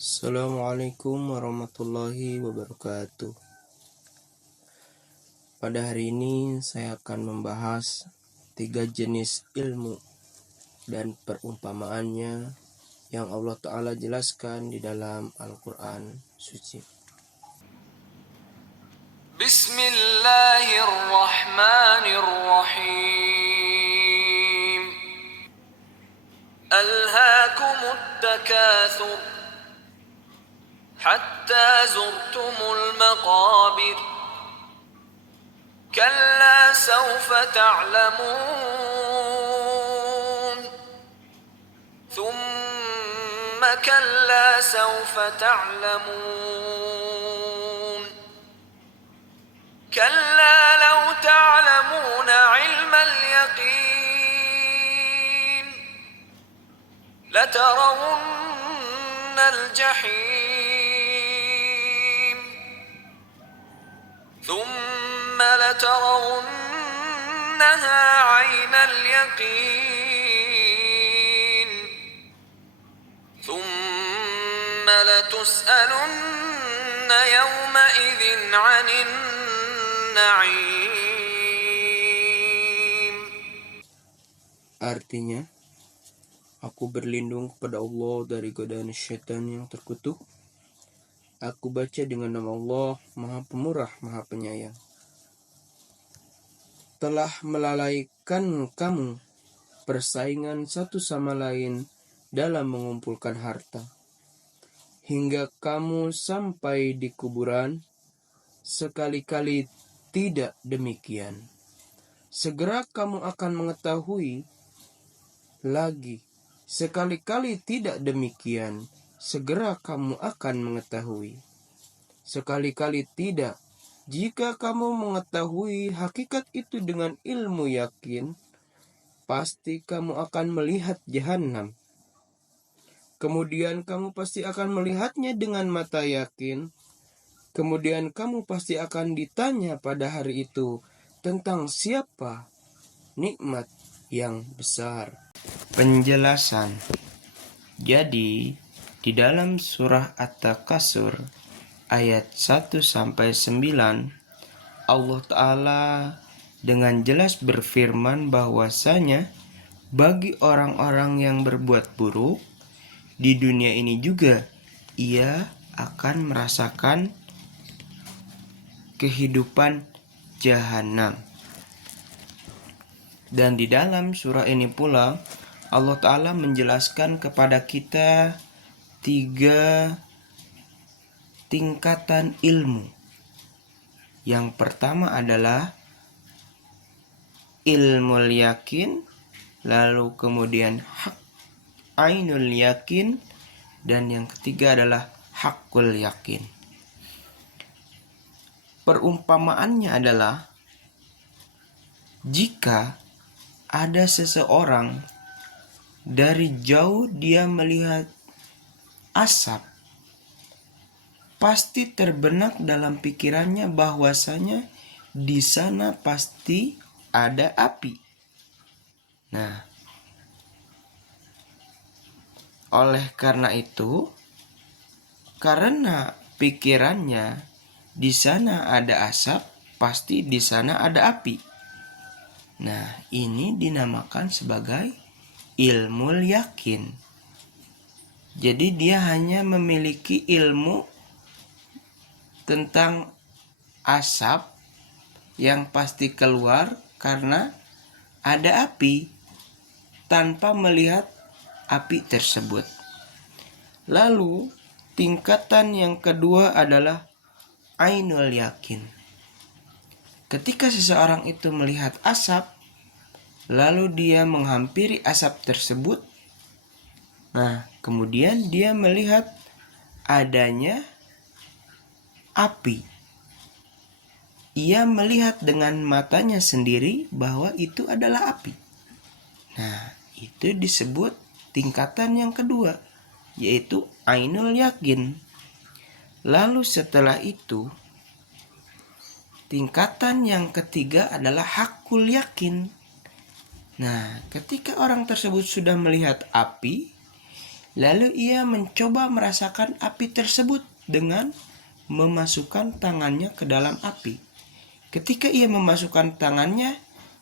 Assalamualaikum warahmatullahi wabarakatuh. Pada hari ini saya akan membahas 3 jenis ilmu dan perumpamaannya yang Allah Ta'ala jelaskan di dalam Al-Quran Suci. Bismillahirrahmanirrahim. Alhaakumut takatsur hatta zurtumul maqabir. Kalla sawfa ta'lamun. Thumma kalla sawfa ta'lamun. Kalla law ta'lamuna 'ilmal yaqin latarawunnal jahim. Thumma latarawunnaha 'aynal yaqin. Thumma latus'alunna yawma idzin 'anin na'im. Artinya, aku berlindung kepada Allah dari godaan syaitan yang terkutuk. Aku baca dengan nama Allah, Maha Pemurah, Maha Penyayang. Telah melalaikan kamu persaingan satu sama lain dalam mengumpulkan harta, hingga kamu sampai di kuburan. Sekali-kali tidak demikian. Segera kamu akan mengetahui lagi. Sekali-kali tidak demikian. Segera kamu akan mengetahui. Sekali-kali tidak. Jika kamu mengetahui hakikat itu dengan ilmu yakin, pasti kamu akan melihat jahanam. Kemudian kamu pasti akan melihatnya dengan mata yakin. Kemudian kamu pasti akan ditanya pada hari itu tentang siapa nikmat yang besar. Penjelasan. Jadi, di dalam surah At-Takasur ayat 1-9, Allah Ta'ala dengan jelas berfirman bahwasanya bagi orang-orang yang berbuat buruk di dunia ini juga ia akan merasakan kehidupan jahanam. Dan di dalam surah ini pula Allah Ta'ala menjelaskan kepada kita 3 tingkatan ilmu. Yang pertama adalah ilmu yakin, lalu kemudian hak ainul yakin, dan yang ketiga adalah hakul yakin. Perumpamaannya adalah jika ada seseorang dari jauh dia melihat asap, pasti terbenak dalam pikirannya bahwasanya di sana pasti ada api. Nah, oleh karena itu, karena pikirannya di sana ada asap, pasti di sana ada api. Nah, ini dinamakan sebagai ilmu yakin. Jadi dia hanya memiliki ilmu tentang asap yang pasti keluar karena ada api tanpa melihat api tersebut. Lalu, tingkatan yang kedua adalah ainul yakin. Ketika seseorang itu melihat asap, lalu dia menghampiri asap tersebut, nah kemudian dia melihat adanya api. Ia melihat dengan matanya sendiri bahwa itu adalah api. Nah, itu disebut tingkatan yang kedua, yaitu ainul yakin. Lalu setelah itu, tingkatan yang ketiga adalah hakul yakin. Nah, ketika orang tersebut sudah melihat api, Lalu ia mencoba merasakan api tersebut dengan memasukkan tangannya ke dalam api. Ketika ia memasukkan tangannya,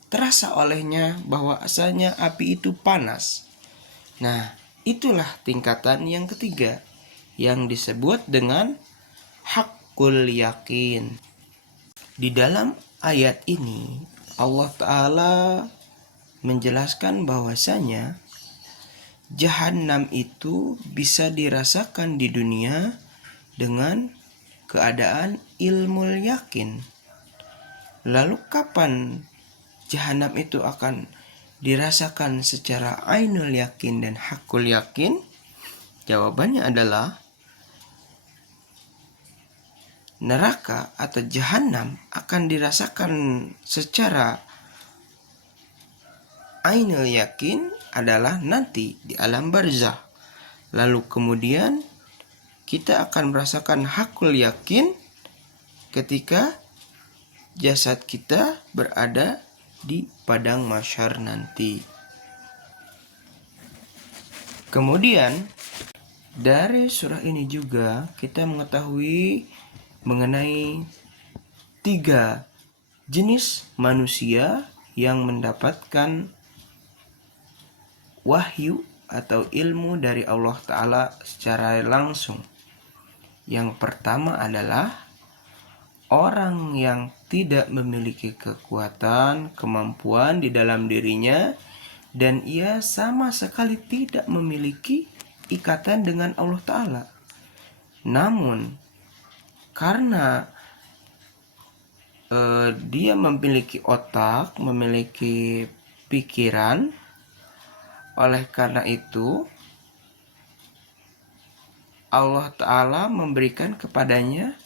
terasa olehnya bahwa asalnya api itu panas. Nah, itulah tingkatan yang ketiga yang disebut dengan haqqul yakin. Di dalam ayat ini Allah Ta'ala menjelaskan bahwasanya Jahannam itu bisa dirasakan di dunia dengan keadaan ilmu yakin. Lalu kapan Jahannam itu akan dirasakan secara ainul yakin dan hakul yakin? Jawabannya adalah neraka atau Jahannam akan dirasakan secara ainul yakin adalah nanti di alam barzah. Lalu kemudian kita akan merasakan hakul yakin ketika jasad kita berada di padang mahsyar nanti. Kemudian dari surah ini juga kita mengetahui mengenai 3 jenis manusia yang mendapatkan wahyu atau ilmu dari Allah Ta'ala secara langsung. Yang pertama adalah orang yang tidak memiliki kekuatan, kemampuan di dalam dirinya, dan ia sama sekali tidak memiliki ikatan dengan Allah Ta'ala. Namun, karena dia memiliki otak, memiliki pikiran, oleh karena itu Allah Ta'ala memberikan kepadanya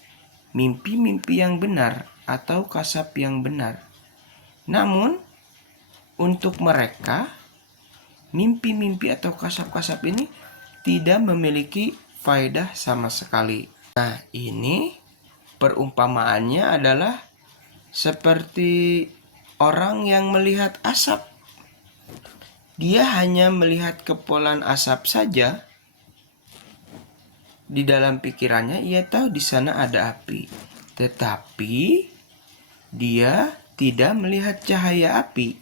mimpi-mimpi yang benar atau kasab yang benar. Namun untuk mereka mimpi-mimpi atau kasab-kasab ini tidak memiliki faedah sama sekali. Nah, ini perumpamaannya adalah seperti orang yang melihat asap. Dia hanya melihat kepulan asap saja. Di dalam pikirannya ia tahu di sana ada api, tetapi dia tidak melihat cahaya api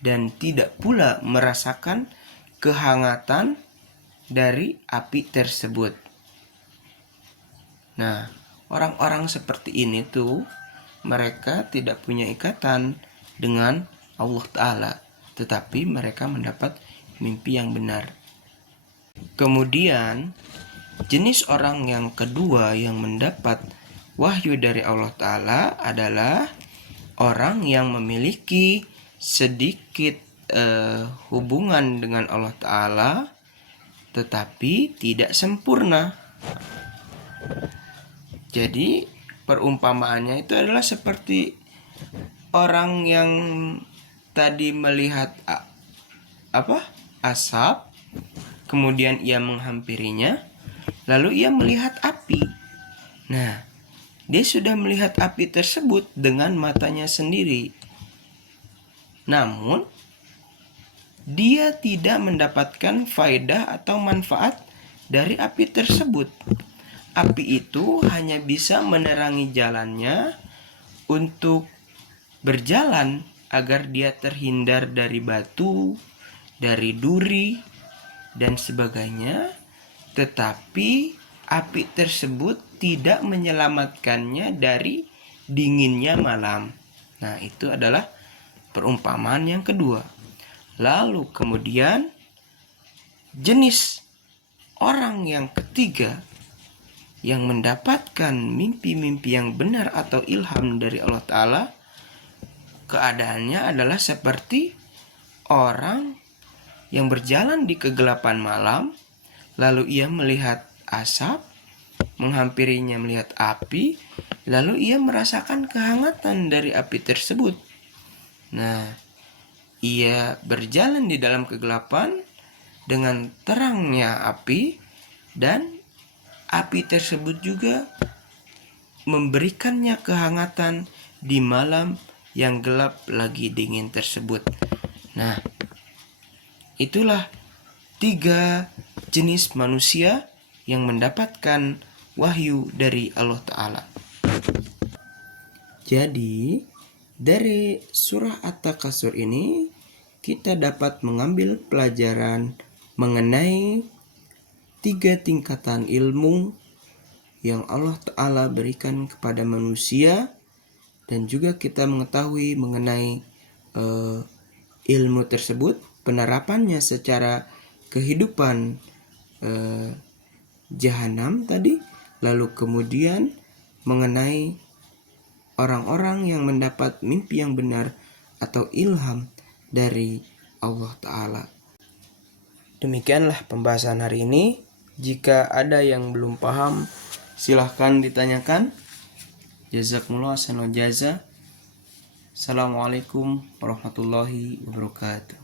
dan tidak pula merasakan kehangatan dari api tersebut. Nah, orang-orang seperti ini tuh mereka tidak punya ikatan dengan Allah Ta'ala, tetapi mereka mendapat mimpi yang benar. Kemudian jenis orang yang kedua yang mendapat wahyu dari Allah Ta'ala adalah orang yang memiliki sedikit hubungan dengan Allah Ta'ala tetapi tidak sempurna. Jadi perumpamaannya itu adalah seperti orang yang tadi melihat asap, kemudian ia menghampirinya, lalu ia melihat api. Nah, dia sudah melihat api tersebut dengan matanya sendiri. Namun, dia tidak mendapatkan faedah atau manfaat dari api tersebut. Api itu hanya bisa menerangi jalannya untuk berjalan agar dia terhindar dari batu, dari duri, dan sebagainya. Tetapi api tersebut tidak menyelamatkannya dari dinginnya malam. Nah, itu adalah perumpamaan yang kedua. Lalu kemudian jenis orang yang ketiga yang mendapatkan mimpi-mimpi yang benar atau ilham dari Allah Ta'ala, keadaannya adalah seperti orang yang berjalan di kegelapan malam, lalu ia melihat asap, menghampirinya melihat api, lalu ia merasakan kehangatan dari api tersebut. Nah, ia berjalan di dalam kegelapan dengan terangnya api, dan api tersebut juga memberikannya kehangatan di malam yang gelap lagi dingin tersebut. Nah, itulah 3 jenis manusia yang mendapatkan wahyu dari Allah Ta'ala. Jadi, dari surah At-Takasur ini kita dapat mengambil pelajaran mengenai 3 tingkatan ilmu yang Allah Ta'ala berikan kepada manusia, dan juga kita mengetahui mengenai ilmu tersebut, penerapannya secara kehidupan jahanam tadi, lalu kemudian mengenai orang-orang yang mendapat mimpi yang benar atau ilham dari Allah Ta'ala. Demikianlah pembahasan hari ini. Jika ada yang belum paham, silahkan ditanyakan. Jazakumullah ahsanal jazaa. Assalamualaikum warahmatullahi wabarakatuh.